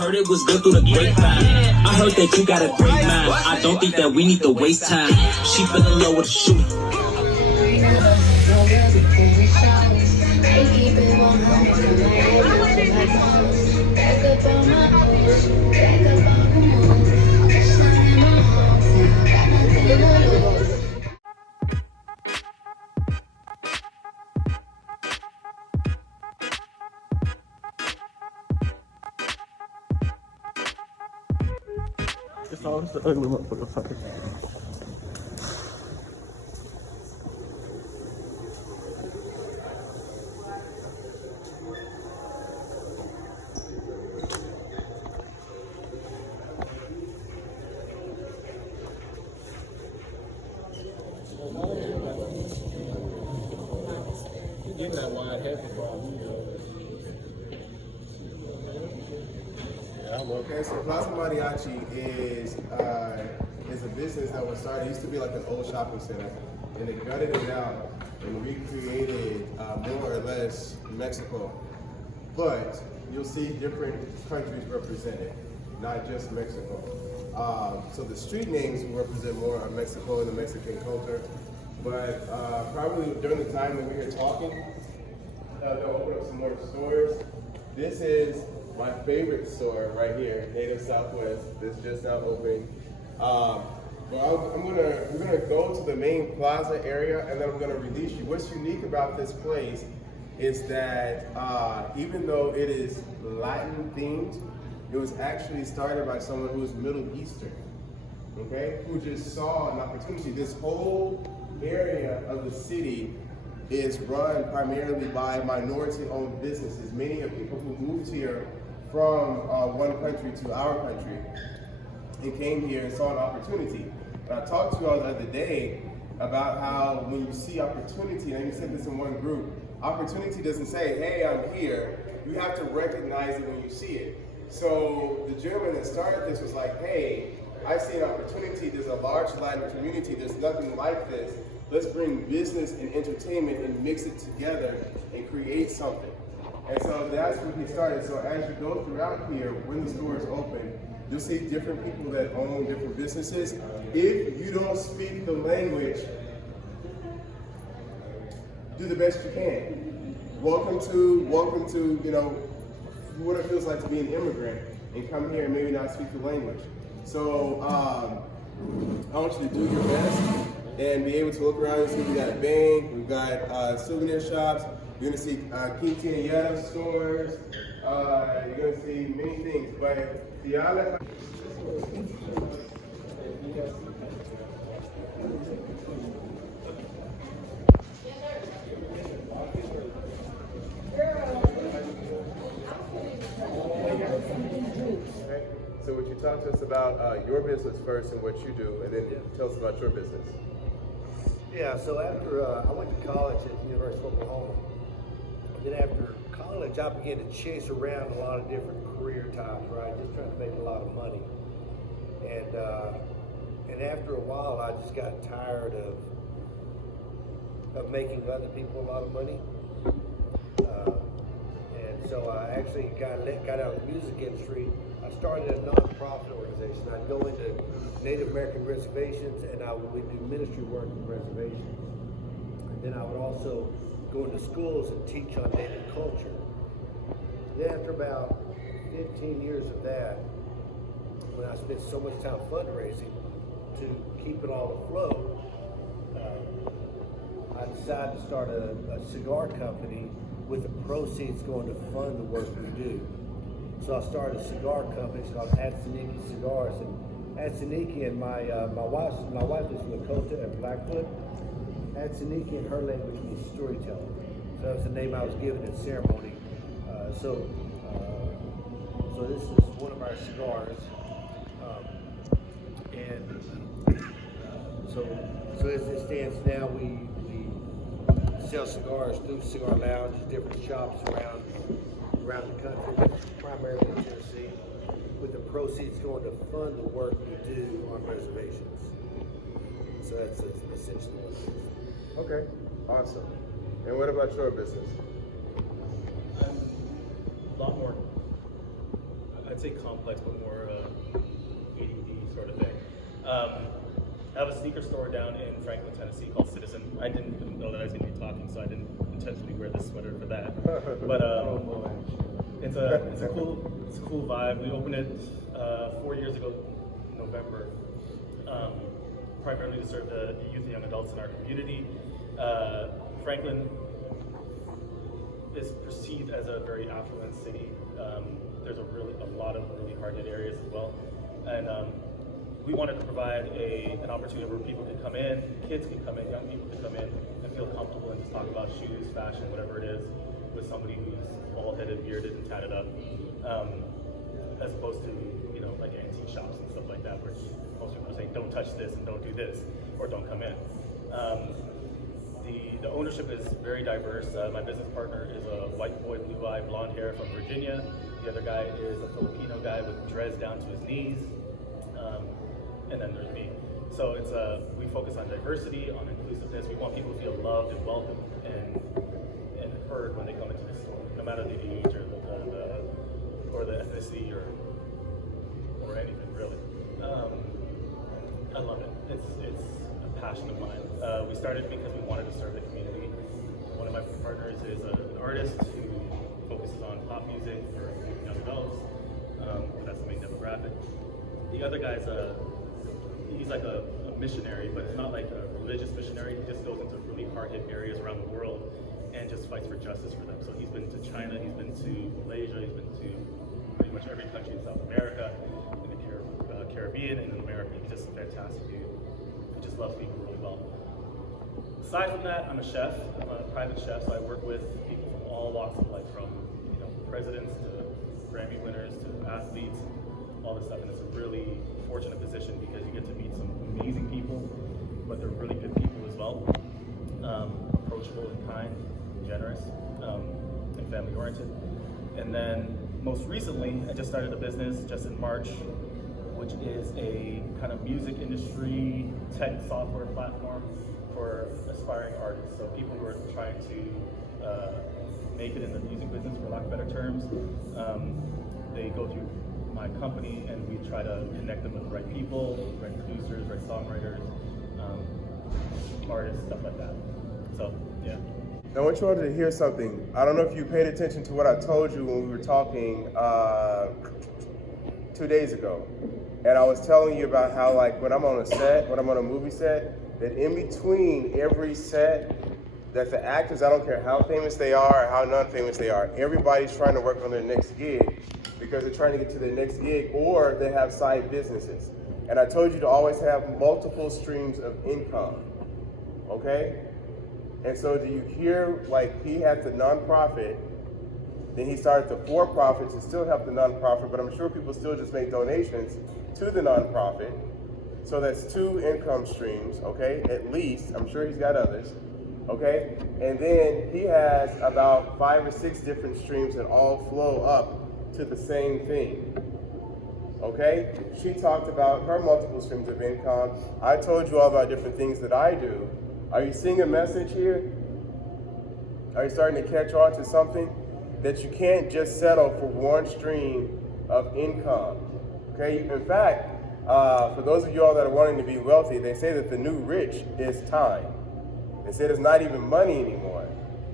heard it was good through the grapevine. I heard that you got a great mind. I don't think that we need to waste time. She feeling low with a shoe. It's always the ugly motherfucker. Sorry. Getting that wide head before Okay, so Plaza Mariachi is a business that was started. It used to be like an old shopping center, and they gutted it out and recreated more or less Mexico. But you'll see different countries represented, not just Mexico. So the street names will represent more of Mexico and the Mexican culture. But probably during the time that we're here talking, they'll open up some more stores. This is my favorite store right here, Native Southwest. This just now opened. We're gonna go to the main plaza area, and then I'm gonna release you. What's unique about this place is that even though it is Latin themed, it was actually started by someone who was Middle Eastern, okay? Who just saw an opportunity. This whole area of the city is run primarily by minority-owned businesses. Many of people who moved here from one country to our country and came here and saw an opportunity. And I talked to you all the other day about how when you see opportunity, and you said this in one group, opportunity doesn't say, hey, I'm here. You have to recognize it when you see it. So the gentleman that started this was like, hey, I see an opportunity. There's a large Latin community. There's nothing like this. Let's bring business and entertainment and mix it together and create something. And so that's when he started. So as you go throughout here, when the store is open, you'll see different people that own different businesses. If you don't speak the language, do the best you can. Welcome to, what it feels like to be an immigrant and come here and maybe not speak the language. So I want you to do your best and be able to look around and see we got a bank, we've got souvenir shops. You're gonna see quinceañera stores. You're gonna see many things, but So would you talk to us about your business first and what you do, and then tell us about your business? Yeah, so after I went to college at the University of Oklahoma, then after college I began to chase around a lot of different career types, right? Just trying to make a lot of money. And after a while I just got tired of making other people a lot of money. And so I actually got out of the music industry. I started a non-profit organization. I'd go into Native American reservations and I would do ministry work in reservations. And then I would also go into schools and teach on Native culture. Then after about 15 years of that, when I spent so much time fundraising to keep it all afloat, I decided to start a cigar company with the proceeds going to fund the work we do. So I started a cigar company. It's called Atsuniki Cigars. And Atsuniki and my wife is from Lakota and Blackfoot. Atsuniki in her language means storyteller. So that's the name I was given in ceremony. So this is one of our cigars. So as it stands now, we sell cigars through cigar lounges, different shops around the country, primarily in Tennessee, with the proceeds going to fund the work we do on reservations. So that's essentially what it is. Okay, awesome. And what about your business? A lot more, I'd I'd say complex, but more ADD sort of thing. I have a sneaker store down in Franklin, Tennessee called Citizen. I didn't know that I was going to be talking, so I didn't intentionally wear this sweater for that. But it's a cool vibe. We opened it 4 years ago, November, primarily to serve the youth and young adults in our community. Franklin is perceived as a very affluent city. There's a lot of really hard-hit areas as well, and we wanted to provide an opportunity where people can come in, kids can come in, young people can come in and feel comfortable and just talk about shoes, fashion, whatever it is, with somebody who's bald-headed, bearded, and tatted up, as opposed to, like antique shops and stuff like that, where most people are saying, don't touch this and don't do this, or don't come in. The ownership is very diverse. My business partner is a white boy, blue-eyed, blonde hair from Virginia. The other guy is a Filipino guy with dreads down to his knees. And then there's me. So we focus on diversity, on inclusiveness. We want people to feel loved and welcomed and heard when they come into the store, no matter the age or the ethnicity or anything really. I love it. It's a passion of mine. We started because we wanted to serve the community. One of my partners is an artist who focuses on pop music for young adults. That's the main demographic. The other guy's he's like a missionary, but it's not like a religious missionary. He just goes into really hard-hit areas around the world and just fights for justice for them. So he's been to China, he's been to Malaysia, he's been to pretty much every country in South America, in the Caribbean, and in America. He's just a fantastic dude. He just loves people really well. Aside from that, I'm a chef. I'm a private chef, so I work with people from all walks of life, from presidents to Grammy winners to athletes, all this stuff. And it's a really fortunate position because you get to meet some amazing people, but they're really good people as well. Approachable and kind, generous, and family oriented. And then most recently, I just started a business just in March, which is a kind of music industry tech software platform for aspiring artists. So people who are trying to make it in the music business, for lack of better terms, they go through my company and we try to connect them with the right people, right producers, right songwriters, artists, stuff like that. So, yeah. I want you all to hear something. I don't know if you paid attention to what I told you when we were talking 2 days ago. And I was telling you about how, like, when I'm on a set, when I'm on a movie set, that in between every set, that the actors, I don't care how famous they are or how non-famous they are, everybody's trying to work on their next gig because they're trying to get to their next gig, or they have side businesses. And I told you to always have multiple streams of income, okay? And so do you hear, like, he had the nonprofit, then he started the for-profit to still help the nonprofit, but I'm sure people still just make donations to the nonprofit. So that's 2 income streams, okay, at least. I'm sure he's got others, okay? And then he has about 5 or 6 different streams that all flow up to the same thing, okay? She talked about her multiple streams of income. I told you all about different things that I do. Are you seeing a message here? Are you starting to catch on to something? That you can't just settle for one stream of income, okay? In fact, for those of you all that are wanting to be wealthy, they say that the new rich is time. They say it's not even money anymore.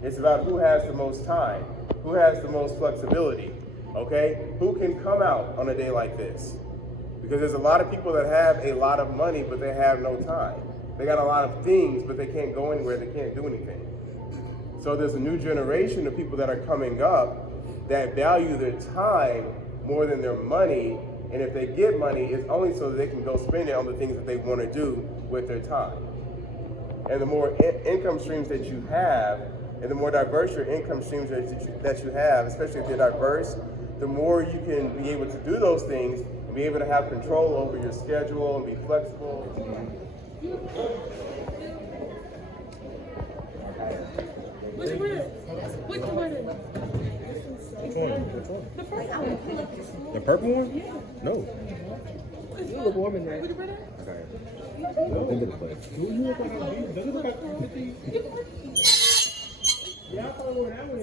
It's about who has the most time, who has the most flexibility, okay? Who can come out on a day like this? Because there's a lot of people that have a lot of money, but they have no time. They got a lot of things, but they can't go anywhere, they can't do anything. So there's a new generation of people that are coming up that value their time more than their money, and if they get money, it's only so that they can go spend it on the things that they want to do with their time. And the more income streams that you have, and the more diverse your income streams that you have, especially if they're diverse, the more you can be able to do those things and be able to have control over your schedule and be flexible. Which one? Which one? Which one? The first one. The purple one? Yeah. No. You look warm in there. Would you wear that? Okay. I think it's like. You can wear it. Yeah, I thought that one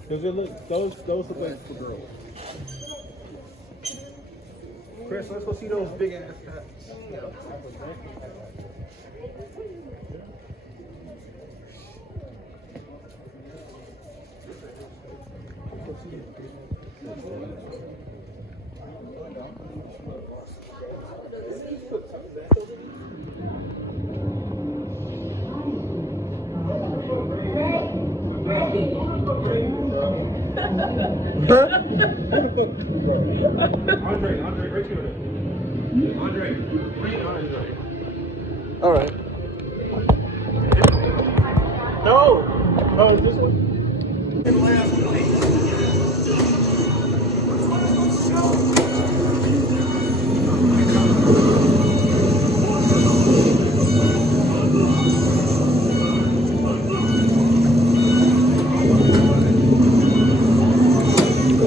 because it look those look like for girls. Chris, let's go see those big ass hats. Andre, right here. Andre. All right. No. Oh, this one.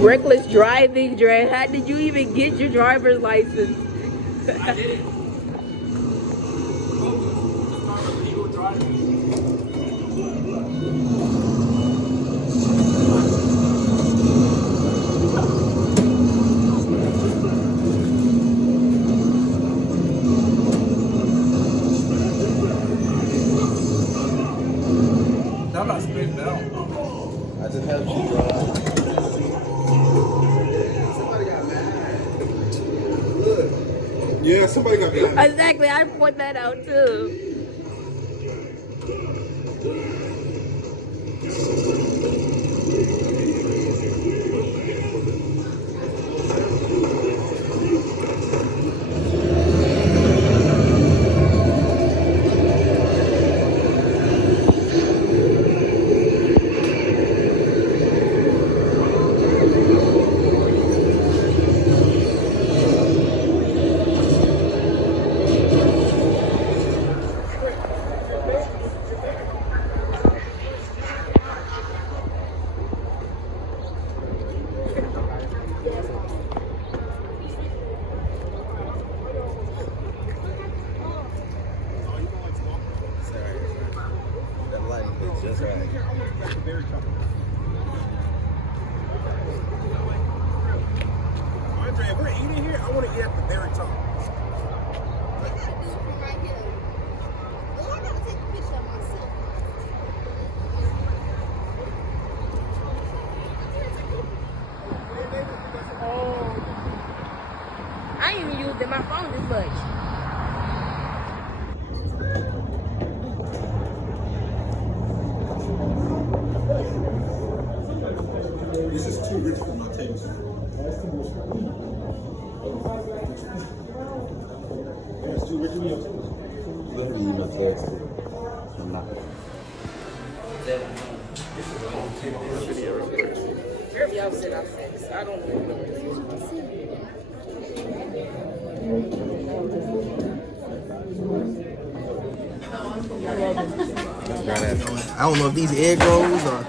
Reckless driving, Dre. How did you even get your driver's license? I did it. Illegal driving. I'm not spitting out. I just helped you drive. Somebody got mad. Look. Yeah, somebody got mad. Exactly, I point that out too. Just right. Andre, if we're eating here, I want to eat at the very top. I ain't even using my phone this much. This is too rich for my taste. It's too rich for your taste. Literally my taste. I'm not. Y'all said I sex. I don't know. I don't know if these egg rolls are